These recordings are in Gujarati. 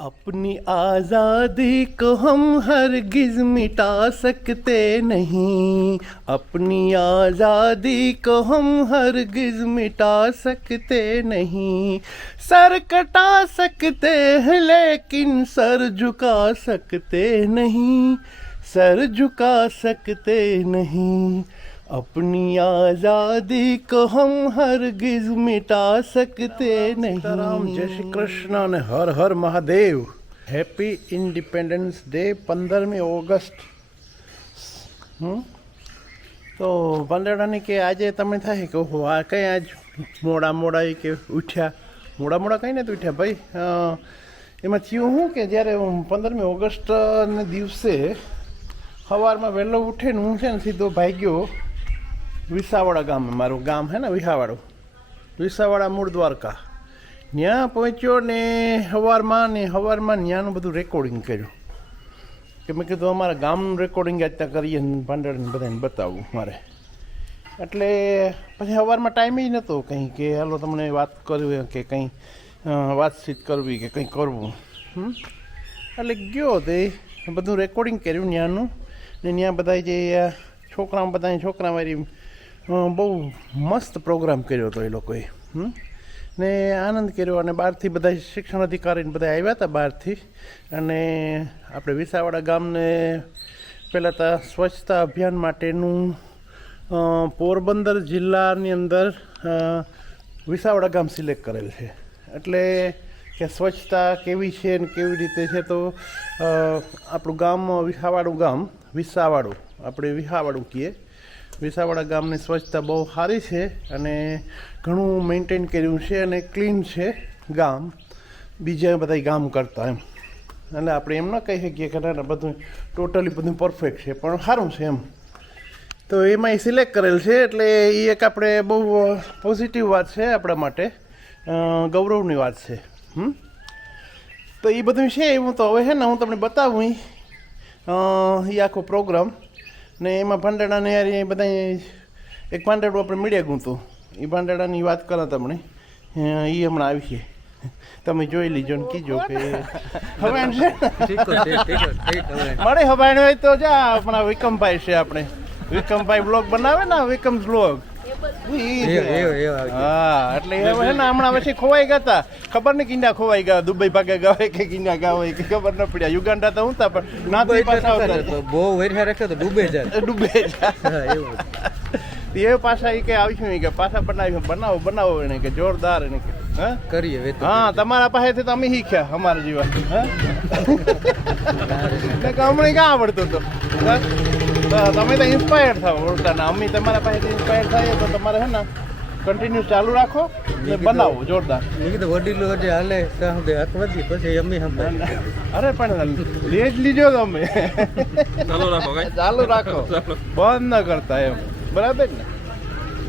अपनी आज़ादी को हम हरगिज मिटा सकते नहीं अपनी आज़ादी को हम हरगिज मिटा सकते नहीं सर कटा सकते हैं लेकिन सर झुका सकते नहीं सर झुका सकते नहीं अपनी आज़ादी को हम हरगिज मिटा सकते नहीं રામ જય શ્રી કૃષ્ણ અને Har Har Mahadev happy independence day પંદરમી ઓગસ્ટ હમ તો પંદરડાની કે આજે તમે થાય કે ઓહો આ કંઈ આજ મોડા મોડા એ કે ઉઠ્યા મોડા મોડા કંઈ નથી ઉઠ્યા ભાઈ અ, એમાં થયું શું કે જ્યારે હું પંદરમી ઓગસ્ટને દિવસે સવારમાં વહેલો ઉઠીને હું છે ને સીધો ભાગ્યો વિસાવાડા ગામ મારું ગામ હે ને વિસાવાડું. વિસાવાડા મૂળ દ્વારકા. ત્યાં પહોંચ્યો ને સવારમાં ને સવારમાં ત્યાંનું બધું રેકોર્ડિંગ કર્યું. કે મેં કીધું અમારા ગામનું રેકોર્ડિંગ અત્યારે કરીએ ભાંડળને બધાને બતાવવું મારે. એટલે પછી સવારમાં ટાઈમ જ નહોતો કંઈ કે હાલો તમને વાત કરવી કે કંઈ વાતચીત કરવી કે કંઈ કરવું. એટલે ગયો તે બધું રેકોર્ડિંગ કર્યું ત્યાંનું ને ત્યાં બધા જે અ, છોકરા બધા છોકરા મારી બહુ મસ્ત પ્રોગ્રામ કર્યો હતો એ લોકોએ ને આનંદ કર્યો અને બહારથી બધા શિક્ષણ અધિકારીને બધા આવ્યા હતા બહારથી. અને આપણે વિસાવાડા ગામને પહેલાં તો સ્વચ્છતા અભિયાન માટેનું પોરબંદર જિલ્લાની અંદર વિસાવાડા ગામ સિલેક્ટ કરેલ છે. એટલે કે સ્વચ્છતા કેવી છે ને કેવી રીતે છે તો આપણું ગામ વિસાવાડું ગામ, વિસાવાડું, આપણે વિહાવાડું કહીએ. વિસાવાડા ગામની સ્વચ્છતા બહુ સારી છે અને ઘણું મેન્ટેન કર્યું છે અને ક્લીન છે ગામ. બીજા બધા ગામ કરતા એમ. એટલે આપણે એમ ન કહી શકીએ કે ના બધું ટોટલી બધું પરફેક્ટ છે, પણ સારું છે એમ. તો એમાં એ સિલેક્ટ કરેલ છે, એટલે એ એક આપણે બહુ પોઝિટિવ વાત છે આપણા માટે. ગૌરવની વાત છે. હમ? તો એ બધું છે એવું તો હવે છે ને હું તમને બતાવું એ આખો પ્રોગ્રામ ને એમાં ભાંડેડાને યાર એ બધા એક ભાંડેડું આપણે મીડિયા ગૂંતું એ ભાંડેડાની વાત કરો તમને. એ હમણાં આવી છે. તમે જોઈ લીજો ને કીજો કે હવે છે. મારે હવાણ હોય તો જા આપણા વિકમભાઈ છે આપણે. વિકમભાઈ બ્લોગ બનાવે ને વિકમ બ્લોગ હા એટલે હવે ને હમણાં પછી ખોવાઈ ગયા હતા ખબર નહીં કિંડા ખોવાઈ ગયા દુબઈ ભાગે ગયા કે કિંડા ગયા હોય કે ખબર ન પડ્યા. યુગાન્ડા તો હું તા પણ નાથી પાછા આવતા. બહુ વેઠા રાખ્યો તો ડૂબે જાય ડૂબે જાય એવું એ પાછા એ કે આવ્યું કે પાછા બનાવ્યું બનાવો બનાવો એને કે જોરદાર એને કે હા? કરીએ હા તમારા પાસેથી તો અમે શીખ્યા અમારા જીવન હા? અમને ક્યાં આવડતું હતું? તો તમે તો ઇન્સ્પાયર થાવ ઉલટાના અમે તમારા પાસેથી ઇન્સ્પાયર થાય તો તમારે ને? કન્ટિન્યુ ચાલુ રાખો ને બનાવો જોરદાર. મેં કીધું વડીલો જે હાલે હાથ વધી પછી અમે હમ. અરે પણ લેજ લીજો તમે. ચાલુ રાખો ચાલુ રાખો. બંધ ન કરતા એમ. બરાબર ને?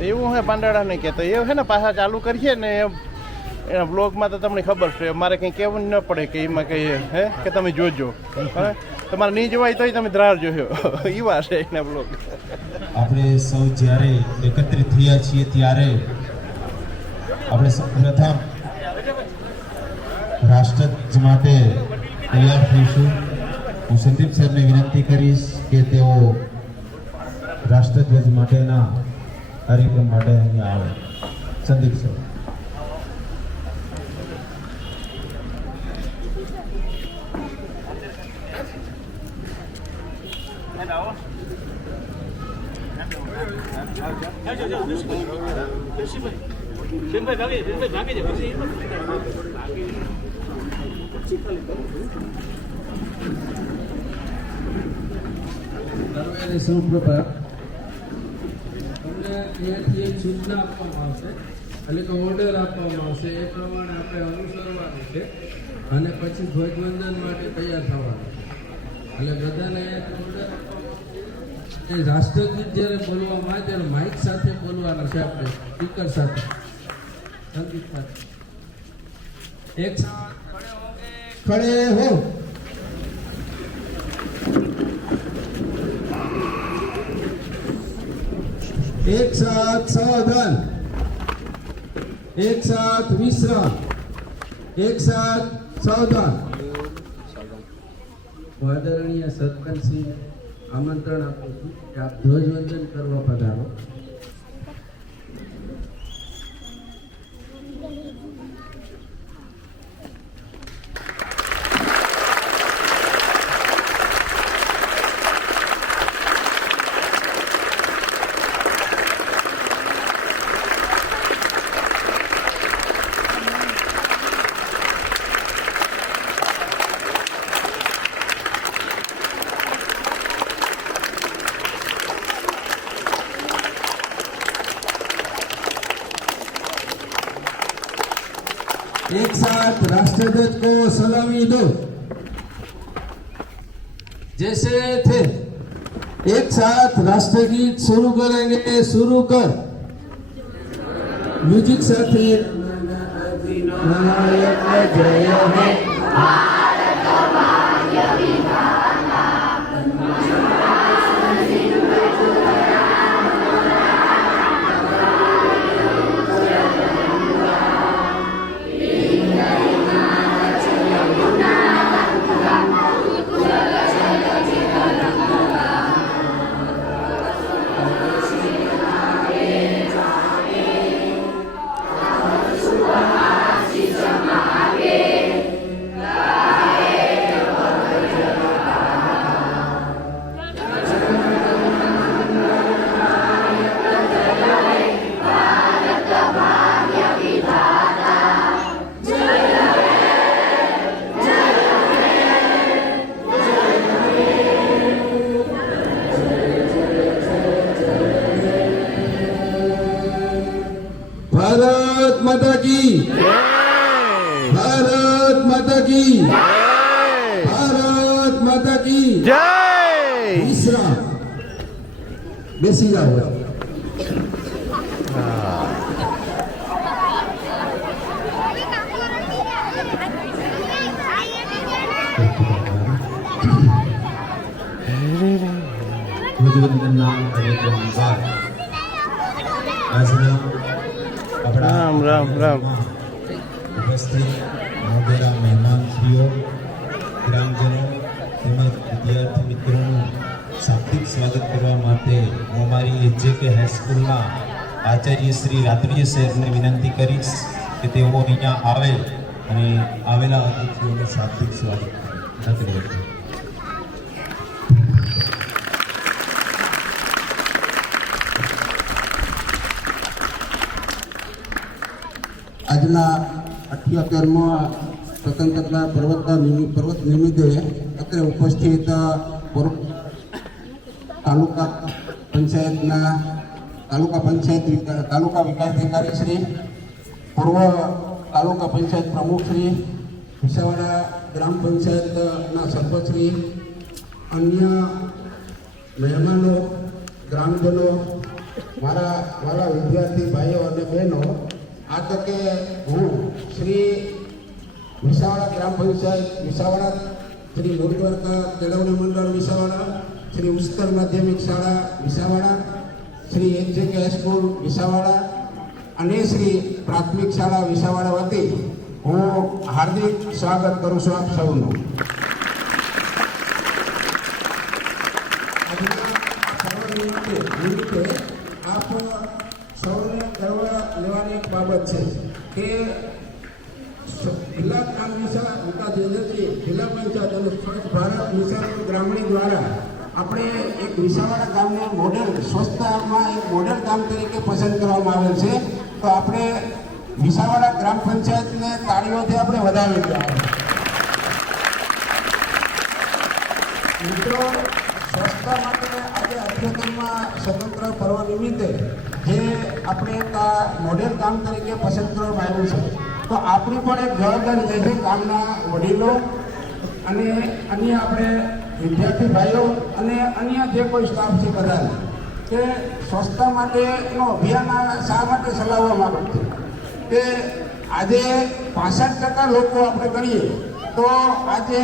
એવું હે પાંદડા ને કે તો એ છે ને પાછા ચાલુ કરીએ ને એમ. એના બ્લોગમાં તો તમને ખબર છે મારે કંઈ કહેવું ન પડે કે એમાં કંઈ હે કે તમે જોજો. હે? તમારે નહીં જોવાય તોય તમે ધ્રાર જોયો. એવા છે એના બ્લોગ આપણે સૌ જ્યારે એકત્રિત થયા છીએ ત્યારે આપણે પ્રથમ રાષ્ટ્ર માટે તૈયાર થઈશું. હું સંદીપ સાહેબને વિનંતી કરીશ કે તેઓ રાષ્ટ્રધ્વજ માટેના કાર્યક્રમ માટે અહીંયા આવે. સંદીપ સાહેબ. તમને ત્યાંથી સૂચના આપવામાં આવશે એટલે કે ઓર્ડર આપવામાં આવશે એ પ્રમાણે આપણે અનુસરવાનું છે. અને પછી ધ્વજવંદન માટે તૈયાર થવાનું એટલે બધાને એ રાષ્ટ્રગીત જ્યારે બોલવામાં આવે ત્યારે માઇક સાથે બોલવાના છે આપણે સ્પીકર સાથે. સંગીત સાથે. એક ખડે હો. એક સાથ સાવધાન. એક સાથ વિશ્રામ. એક સાથ સાવધાન. વાદરણીય સત્કનસિંહ આમંત્રણ આપું છું કે આપ ધ્વજવંદન કરવા પધારો. को सलामी दो जैसे थे एक साथ राष्ट्रगीत शुरू करेंगे शुरू कर म्यूजिक साथी नायक जय हे બેસી જાઓ રામ, રામ, રામ. ઉપસ્થિત મોટેરા મહેમાનશ્રીઓ ગ્રામજનો તેમજ વિદ્યાર્થી મિત્રોનું શાબ્દિક સ્વાગત કરવા માટે હું અમારી જે કે હાઈસ્કૂલના આચાર્ય શ્રી રાત્રિય સાહેબને વિનંતી કરીશ કે તેઓ અહીંયા આવે અને આવેલા અતિથિઓને શાબ્દિક સ્વાગત કરે. આજના અઠ્યોતેરમાં સ્વતંત્રતા પર્વત નિમિત્તે અત્રે ઉપસ્થિત તાલુકા પંચાયતના, તાલુકા પંચાયત તાલુકા વિકાસ અધિકારી શ્રી, પૂર્વ તાલુકા પંચાયત પ્રમુખ શ્રી વિસાવાડા ગ્રામ પંચાયતના સરપંચ શ્રી અન્ય મહેમાનો, ગ્રામજનો, મારા મારા વિદ્યાર્થી ભાઈઓ અને બહેનો, આ તકે હું શ્રી વિસાવાડા ગ્રામ પંચાયત વિસાવાડા શ્રી લોકદ્વારકા કેળવણી મંડળ વિસાવાડા શ્રી ઉચ્ચતર માધ્યમિક શાળા, વિસાવાડા, શ્રી એચ જે કે હાઈસ્કૂલ વિસાવાડા અને શ્રી પ્રાથમિક શાળા વિસાવાડા વતી હું હાર્દિક સ્વાગત કરું છું આપ સૌનું. આપ સૌને બાબત છે કે જિલ્લા ગ્રામ વિકાસ વિકાસ એજન્સી જિલ્લા પંચાયત અને સ્વચ્છ ભારત મિશન ગ્રામીણ દ્વારા આપણે એક વિસાવાડા ગામને મોડેલ સ્વચ્છતામાં એક મોડેલ ગામ તરીકે પસંદ કરવામાં આવેલ છે. તો આપણે વિસાવાડા ગ્રામ પંચાયતને તાળીઓથી આપણે વધાવી દઈએ મિત્રો, સ્વચ્છતા માટે આજે અઠ્યોતેરમાં સ્વતંત્ર પર્વ નિમિત્તે જે આપણે મોડેલ કામ તરીકે પસંદ કરવામાં આવ્યું છે. તો આપણી પણ એક જવાબદારી છે ગામના વડીલો અને અન્ય આપણે વિદ્યાર્થી ભાઈઓ અને અન્ય જે કોઈ સ્ટાફ છે બધાને કે સ્વચ્છતા માટેનો અભિયાન શા માટે ચલાવવા માંગુ છું? કે આજે પાસઠ ટકા લોકો આપણે ગણીએ, તો આજે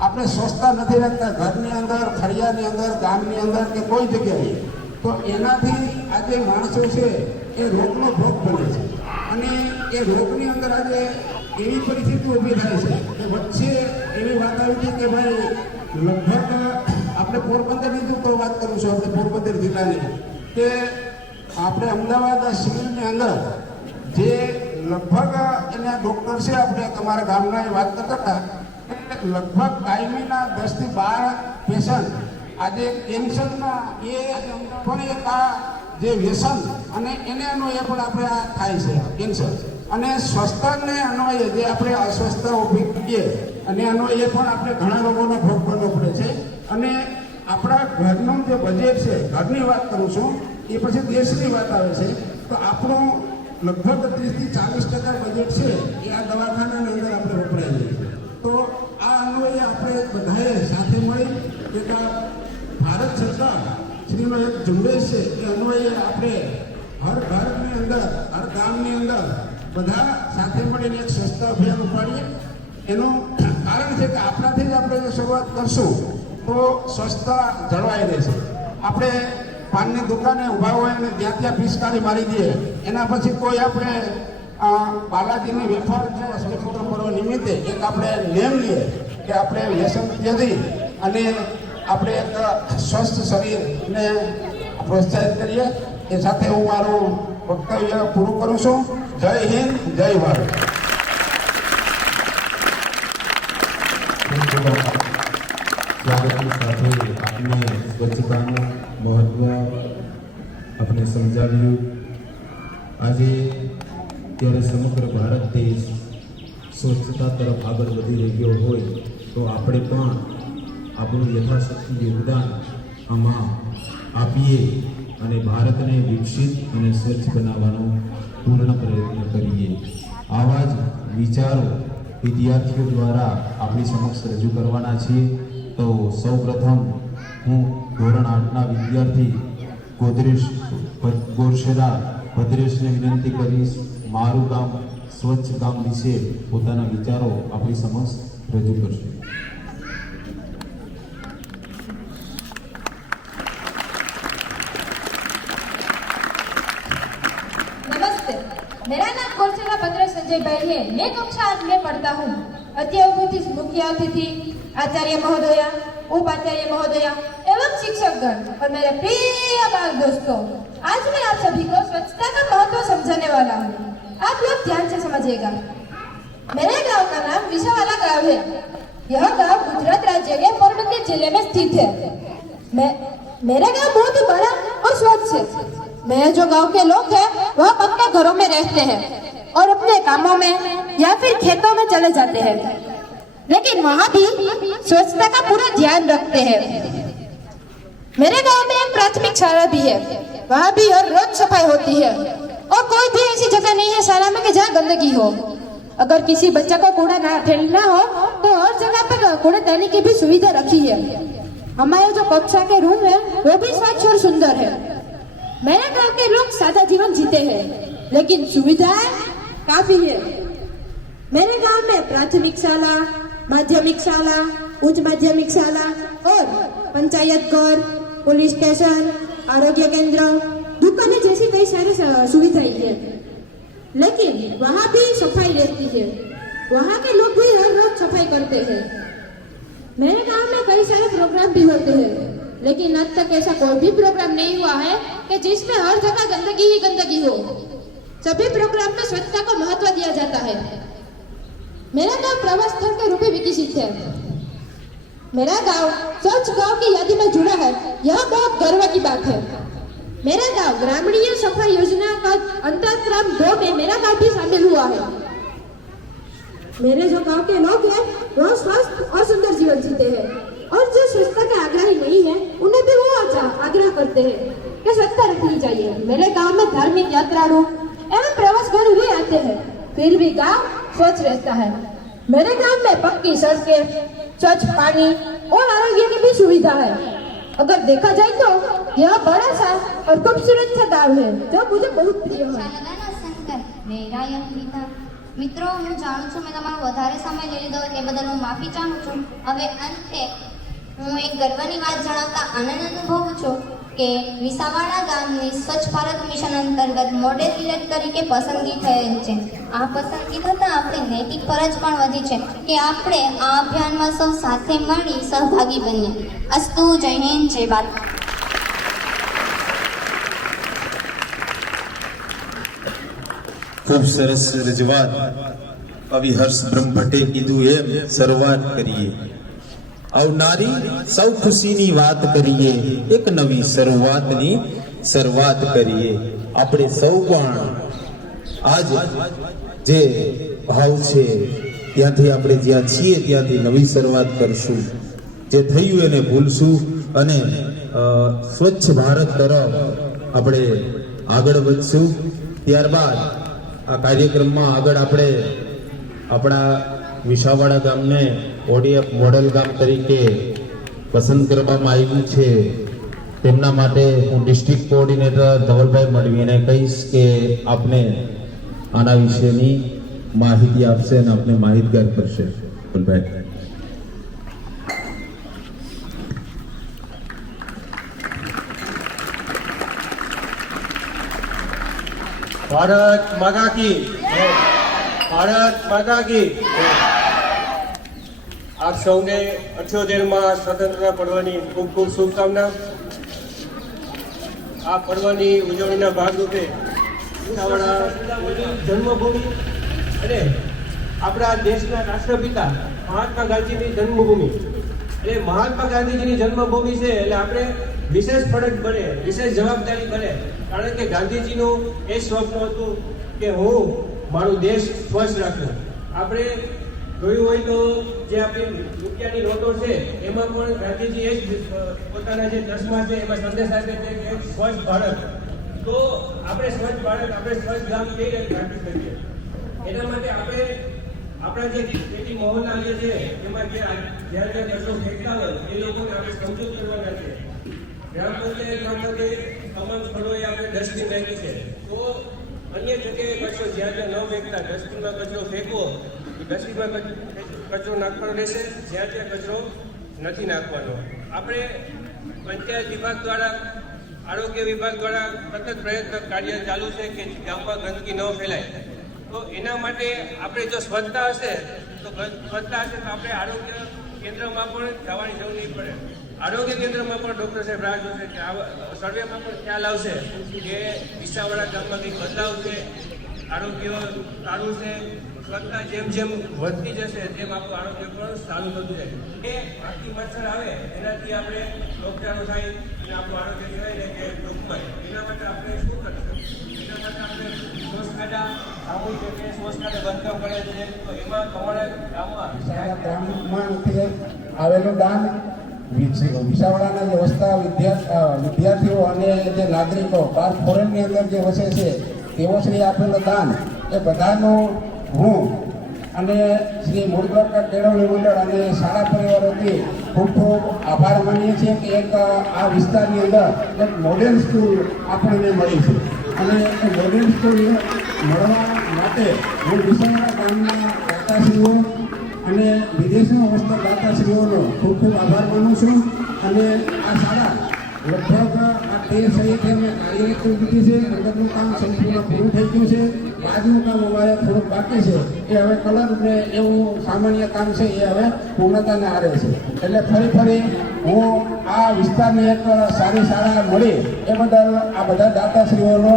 આપણે સ્વચ્છતા નથી રાખતા ઘરની અંદર, ફળિયાની અંદર, ગામની અંદર કે કોઈ જગ્યાએ. તો એનાથી આજે માણસો છે એ રોગનો ભોગ બને છે. અને એ રોગની અંદર આજે એવી પરિસ્થિતિ ઊભી થાય છે કે વચ્ચે એવી વાત આવી હતી કે ભાઈ લગભગ આપણે પોરબંદરની જો કોઈ વાત કરું છું, આપણે પોરબંદર જિલ્લાની. કે આપણે અમદાવાદ સિવિલની અંદર જે લગભગ એના ડૉક્ટર છે, આપણે તમારા ગામના એ વાત કરતા હતા લગભગ કાયમીના દસથી બાર પેશન્ટ આજે કેન્સરના એ પણ એક આ જે વ્યસન અને એને એ પણ આપણે આ થાય છે, કેન્સર. અને સ્વસ્થને અન્વયે જે આપણે અસ્વસ્થતા ઊભી કરીએ અને અન્વયે પણ આપણે ઘણા લોકોનો ભોગ બનવો પડે છે. અને આપણા ઘરનું જે બજેટ છે, ઘરની વાત કરું છું, એ પછી દેશની વાત આવે છે. તો આપણો લગભગ ત્રીસથી ચાલીસ ટકા બજેટ છે, એ આ દવાખાનાની અંદર આપણે વપરાય છે. તો આ અન્વયે આપણે બધાએ સાથે મળી એક આ ભારત સરકાર શ્રીનો એક ઝુંબેશ છે, એ અન્વયે આપણે હર ઘરની અંદર, હર ગામની અંદર બધા સાથે મળીને એક સ્વચ્છતા અભિયાન ઉપાડીએ. એનું કારણ છે કે આપણાથી જ આપણે જો શરૂઆત કરશું, તો સ્વચ્છતા જળવાઈ રહેશે. આપણે પાનની દુકાને ઊભા હોય અને જ્યાં ત્યાં પિચકારી મારી દઈએ, એના પછી કોઈ આપણે બાલાજીની વેફર છે સ્વતંત્ર પર્વ નિમિત્તે એક આપણે નેમ લઈએ કે આપણે વ્યસન ત્યજી અને આપણે એક સ્વસ્થ શરીરને પ્રોત્સાહિત કરીએ. એ સાથે હું મારું વક્તવ્ય પૂરું કરું છું. જય હિન્દ, જય ભારત. સ્વાગતની સાથે આપને સ્વચ્છતાનું મહત્ત્વ આપણે સમજાવ્યું આજે ત્યારે સમગ્ર ભારત દેશ સ્વચ્છતા તરફ આગળ વધી રહ્યો હોય તો આપણે પણ આપણું યથાશક્તિ યોગદાન આમાં આપીએ અને ભારતને વિકસિત અને સ્વચ્છ બનાવવાનો પૂર્ણ પ્રયત્ન કરીએ. આવા જ વિચારો વિદ્યાર્થીઓ દ્વારા આપણી સમક્ષ રજૂ કરવાના છીએ. તો સૌપ્રથમ હું ધોરણ આઠના વિદ્યાર્થી ગોદરેશ ગોરશેરા ભદ્રેશને વિનંતી કરીશ, મારું ગામ, સ્વચ્છ ગામ વિશે પોતાના વિચારો આપણી સમક્ષ રજૂ કરશે. भद्र संजय भाई है मैं कक्षा आठ में पढ़ता हूँ अध्यापक मुख्य अतिथि आचार्य महोदया एवं शिक्षकगण और मेरे प्रिय बाल दोस्तों आज मैं आप सभी को स्वच्छता का महत्व समझाने वाला हूँ आप लोग ध्यान से समझिएगा मेरे गाँव का नाम विशावाला गाँव है यह गाँव गुजरात राज्य के पोरबंदर ज़िले में स्थित है मैं मेरा गाँव बहुत बड़ा और स्वच्छ है मेरे जो गाँव के लोग हैं वह पक्के घरों में रहते हैं और अपने कामों में या फिर खेतों में चले जाते हैं। लेकिन वहाँ भी स्वच्छता का पूरा ध्यान रखते हैं। मेरे गाँव में एक प्राथमिक शाला भी है। वहाँ भी हर रोज सफ़ाई होती है। और कोई भी ऐसी जगह नहीं है शाला में कि जहाँ गंदगी हो। अगर किसी बच्चे को कूड़ा ना फेंकना हो तो हर जगह पर कूड़ेदानी की भी सुविधा रखी है। हमारे जो कक्षा के रूम है, वो भी स्वच्छ और सुंदर है। मेरे गाँव के लोग सादा जीवन जीते हैं, लेकिन सुविधाएँ काफ़ी है। मेरे गाँव में प्राथमिक शाला, माध्यमिक शाला, उच्च माध्यमिक शाला और पंचायत घर, पुलिस स्टेशन, आरोग्य केंद्र, दुकानें जैसी कई सारी सुविधाएँ हैं। लेकिन वहाँ भी सफ़ाई रहती है। वहाँ के लोग भी हर रोज सफ़ाई करते हैं। मेरे गाँव में कई सारे प्रोग्राम भी होते हैं। लेकिन आज तक ऐसा कोई भी प्रोग्राम नहीं हुआ है कि जिसमें हर जगह गंदगी ही गंदगी हो। सभी प्रोग्राम में स्वच्छता को महत्व दिया जाता है। मेरा गाँव प्रवास स्थल के रूप में विकसित है। मेरा गाँव स्वच्छ गाँव की यादी में जुड़ा है। यह बहुत गर्व की बात है। मेरा गाँव ग्रामीण सफ़ाई योजना का अंतरक्रम दो में मेरा गाँव भी शामिल हुआ है। मेरे जो गाँव के लोग हैं वो स्वस्थ और सुंदर जीवन जीते हैं। और जो स्वच्छता के आग्रही नहीं है, उन्हें भी वो आग्रह करते हैं कि स्वच्छता रखनी चाहिए। मेरे गाँव में धार्मिक यात्रालु एवं प्रवास घर भी आते हैं फिर भी गांव स्वच्छ रहता है मेरे गांव में पक्की सड़कें स्वच्छ पानी और आरोग्य की भी सुविधा है अगर देखा जाए तो यह बड़ा सा और खूबसूरत सा गांव है जो मुझे बहुत प्रिय है શારદાના શંકર વેરાયમ પિતા મિત્રો હું જાણું છું મેં તમારો વધારે સમય લઈ લીધો એ બદલ હું માફી ચાહું છું હવે અંતે હું એક ગર્વની વાત જણાવતા આનંદ અનુભવું છું કે વિસાવાડા ગામની સ્વચ્છ ભારત મિશન અંતર્ગત મોડેલ વિલેજ તરીકે પસંદગી થયેલ છે. આ પસંદગી થતાં આપણી નૈતિક ફરજ પણ વધી છે કે આપણે આ અભિયાનમાં સૌ સાથે મળી સહભાગી બનીએ. અસ્તુ, જય હિન્દ, જય ભારત. ખૂબ સરસ રજવાત કવિ હર્ષ બ્રહ્મભટ્ટે કીધું એમ, શરૂઆત કરીએ. આવનારી સૌ ખુશીની વાત કરીએ, એક નવી શરૂઆતની શરૂઆત કરીએ. આપણે સૌ પણ આજ જે ભાવ છે, ત્યાંથી આપણે જ્યાં છીએ, ત્યાંથી નવી શરૂઆત કરશું. જે થયું એને ભૂલશું અને સ્વચ્છ ભારત તરફ આપણે આગળ વધશું. ત્યારબાદ આ કાર્યક્રમમાં આગળ આપણે આપણા વિસાવાડા ગામને ઓડીએફ મોડેલ ગામ તરીકે પસંદ કરવામાં આવ્યું છે. તેમના માટે હું ડિસ્ટ્રિક્ટ કોઓર્ડિનેટર ધવલભાઈ મળવીને કહીશ કે આપને આના વિશેની માહિતી આપશે અને આપને માહિતગાર કરશે. ધવલભાઈ. ભારત કી ભારત માતા કી આપ સૌને અઠ્યોતેરમાં સ્વતંત્રતા પર્વની ખૂબ ખૂબ શુભકામના. આ પર્વની ઉજવણીના ભાગરૂપે જન્મભૂમિ અને આપણા દેશના રાષ્ટ્રપિતા મહાત્મા ગાંધીની જન્મભૂમિ. એટલે મહાત્મા ગાંધીજીની જન્મભૂમિ છે એટલે આપણે વિશેષ ફરજ બને, વિશેષ જવાબદારી બને. કારણ કે ગાંધીજીનું એ સ્વપ્ન હતું કે હું મારું દેશ સ્વચ્છ રાખ્યો આપણે જોયું હોય તો જે આપણી રૂપિયાની નોટો છે, એમાં પણ ગાંધીજી એ પોતાના જે દસમા છે, એમાં સંદેશ આપે છે કે સ્વચ્છ ભારત. તો આપણે સ્વચ્છ ભારત, આપણે સ્વચ્છ ગામ કઈ રીતે રાખી શકીએ? એના માટે આપણે આપણા જે ખેતી મહોલ્લા છે, એમાં જે જ્યારે જ્યાં દસો ફેંકતા હોય, એ લોકોને આપણે સમજૂત કરવાના છે. ગ્રામ પંચાયત મારફતે તમામ સ્થળોએ આપણે ડસ્ટબિન રાખી છે. તો અન્ય જગ્યાએ કચરો જ્યાં ત્યાં ન ફેંકતા ડસ્ટબિનમાં કચરો ફેંકવો ડસ્ટબિનમાં કચરો નાખવાનો રહેશે. જ્યાં ત્યાં કચરો નથી નાખવાનો. આપણે પંચાયત વિભાગ દ્વારા, આરોગ્ય વિભાગ દ્વારા સતત પ્રયત્ન કાર્ય ચાલુ છે કે ગામમાં ગંદકી ન ફેલાય. તો એના માટે આપણે જો સ્વચ્છતા હશે, તો સ્વચ્છતા હશે તો આપણે આરોગ્ય કેન્દ્રમાં પણ જવાની જરૂર નહીં પડે. આરોગ્ય કેન્દ્રમાં પણ ડૉક્ટર સાહેબ રાહ જોશે કે આ સર્વેમાં પણ ખ્યાલ આવશે કે વિસાવાડા ગામમાં કંઈક બદલાવ છે, આરોગ્ય સારું છે, સ્વચ્છતા જેમ જેમ વધતી જશે તેમ આપણું આરોગ્ય પણ સારું થતું જાય એ બાકી મચ્છર આવે એનાથી આપણે રોગચાળો થાય અને આપણું આરોગ્ય કહેવાય ને કે જોખમાય એના માટે આપણે શું કરશું? એના માટે આપણે સ્વચ્છતા આવું છે કે સ્વચ્છતાને બંધ કરે છે. તો એમાં તમારા ગામમાં આવેલું દાન વિસાવડાના જે વસતા વિદ્યા વિદ્યાર્થીઓ અને જે નાગરિકો, બાર ફોરેનની અંદર જે વસે છે, તેઓ શ્રી આપેલું દાન એ બધાનું હું અને શ્રી મૂળદ્વારકા કેળવણી મંડળ અને શાળા પરિવારોથી ખૂબ ખૂબ આભાર માનીએ છીએ કે એક આ વિસ્તારની અંદર એક મોડેલ સ્કૂલ આપણને મળી છે. અને એ મોડેલ સ્કૂલ મળવા માટે હું વિસાવડા ગામના દાતાશ્રીઓ અને વિદેશમાં વસતા દાતાશ્રીઓનો ખૂબ ખૂબ આભાર માનું છું. અને આ શાળા લગભગ આ તેર સહિતથી અમે કાર્યરત કરી દીધી છે. અંદરનું કામ સંપૂર્ણ પૂરું થઈ ગયું છે. બાજુનું કામ અમારે થોડુંક બાકી છે. એ હવે કલર ને એવું સામાન્ય કામ છે એ હવે પૂર્ણતાને આરે છે. એટલે ફરી ફરી હું આ વિસ્તારને એક સારી શાળા મળી એ બદલ આ બધા દાતાશ્રીઓનો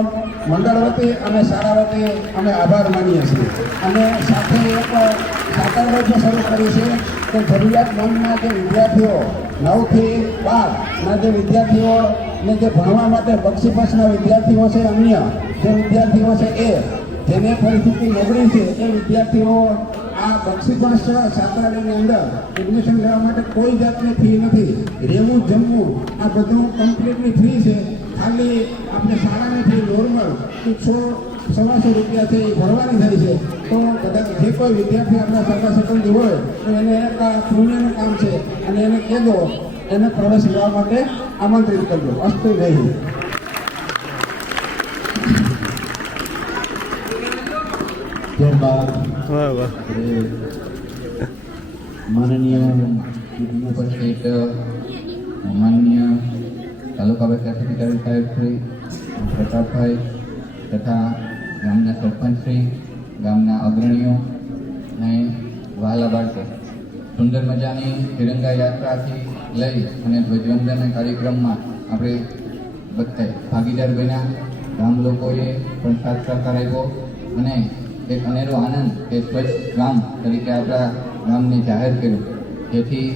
મંડળ વતી અને શાળા વતી અમે આભાર માનીએ છીએ. અને સાથે એક સાકર જે શરૂ કરી છે કે જરૂરિયાતમંદના જે વિદ્યાર્થીઓ નવથી બારના જે વિદ્યાર્થીઓ ને જે ભણવા માટે બક્ષીપક્ષના વિદ્યાર્થીઓ છે, અન્ય જે વિદ્યાર્થીઓ છે એ, જેને પરિસ્થિતિ નબળી છે, એ વિદ્યાર્થીઓ આ બક્ષીપક્ષ છાત્રાલયની અંદર એડમિશન લેવા માટે કોઈ જાતની ફી નથી. રહેવું, જમવું, આ બધું કમ્પ્લીટલી ફ્રી છે. ખાલી આપણે શાળાની ફી નોર્મલ સો સવાસો રૂપિયા છે એ ભરવાની થાય છે. તો કદાચ જે કોઈ વિદ્યાર્થી આપણા સરકાર સંબંધી હોય તો એને પુણ્યનું કામ છે. અને એને કહેજો એને પ્રવેશ લેવા માટે આમંત્રિત કરજો. અસ્તુ જય માનનીય ઉપસ્થિત માનનીય તાલુકા વિકાસ અધિકારી સાહેબ શ્રી પ્રતાપભાઈ તથા ગામના સરપંચશ્રી ગામના અગ્રણીઓ અને વહાલા બાળકો. સુંદર મજાની તિરંગા યાત્રાથી લઈ અને ધ્વજવંદનના કાર્યક્રમમાં આપણે બધા ભાગીદાર બન્યા. ગામ લોકોએ પણ સાથ સહકાર આપ્યો અને એક અનેરો આનંદ એ સ્વચ્છ ગામ તરીકે આપણા ગામને જાહેર કર્યું. જેથી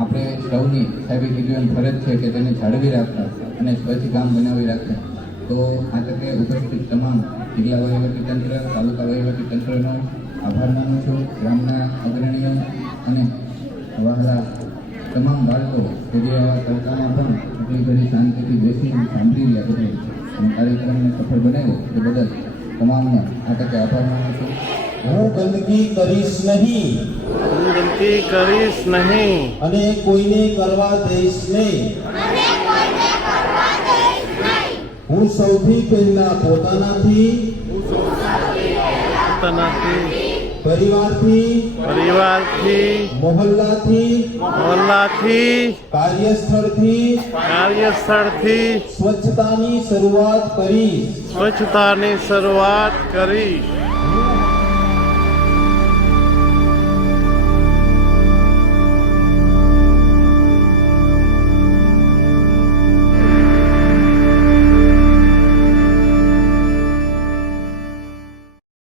આપણે સૌની સાહેબે કીધું એમ ફરજ છે કે તેને જાળવી રાખતા અને સ્વચ્છ ગામ બનાવી રાખતા તો આ તકે ઉપસ્થિત તમામ જિલ્લા વહીવટીતંત્ર તાલુકા વહીવટીતંત્રનો આભાર માનું છું. ગામના અગ્રણીઓ અને વહાલા તમામ બાળકો કે જે આવા તડકામાં પણ એટલી ઘણી શાંતિથી બેસીને સાંભળી રહ્યા છે અને કાર્યક્રમને સફળ બનાવ્યો તે બદલ તમામનો આ તકે આભાર માનું છું. હું ગંદકી કરીશ નહીં. હું ગલતી કરીશ નહીં. અને કોઈને કરવા દઈશ નહીં. હું સૌથી પહેલા પોતાનાથી પોતાનાથી પરિવારથી પરિવારથી મોહલ્લાથી મોહલ્લાથી કાર્યસ્થળથી કાર્યસ્થળથી સ્વચ્છતાની શરૂઆત કરી. સ્વચ્છતાની શરૂઆત કરીશ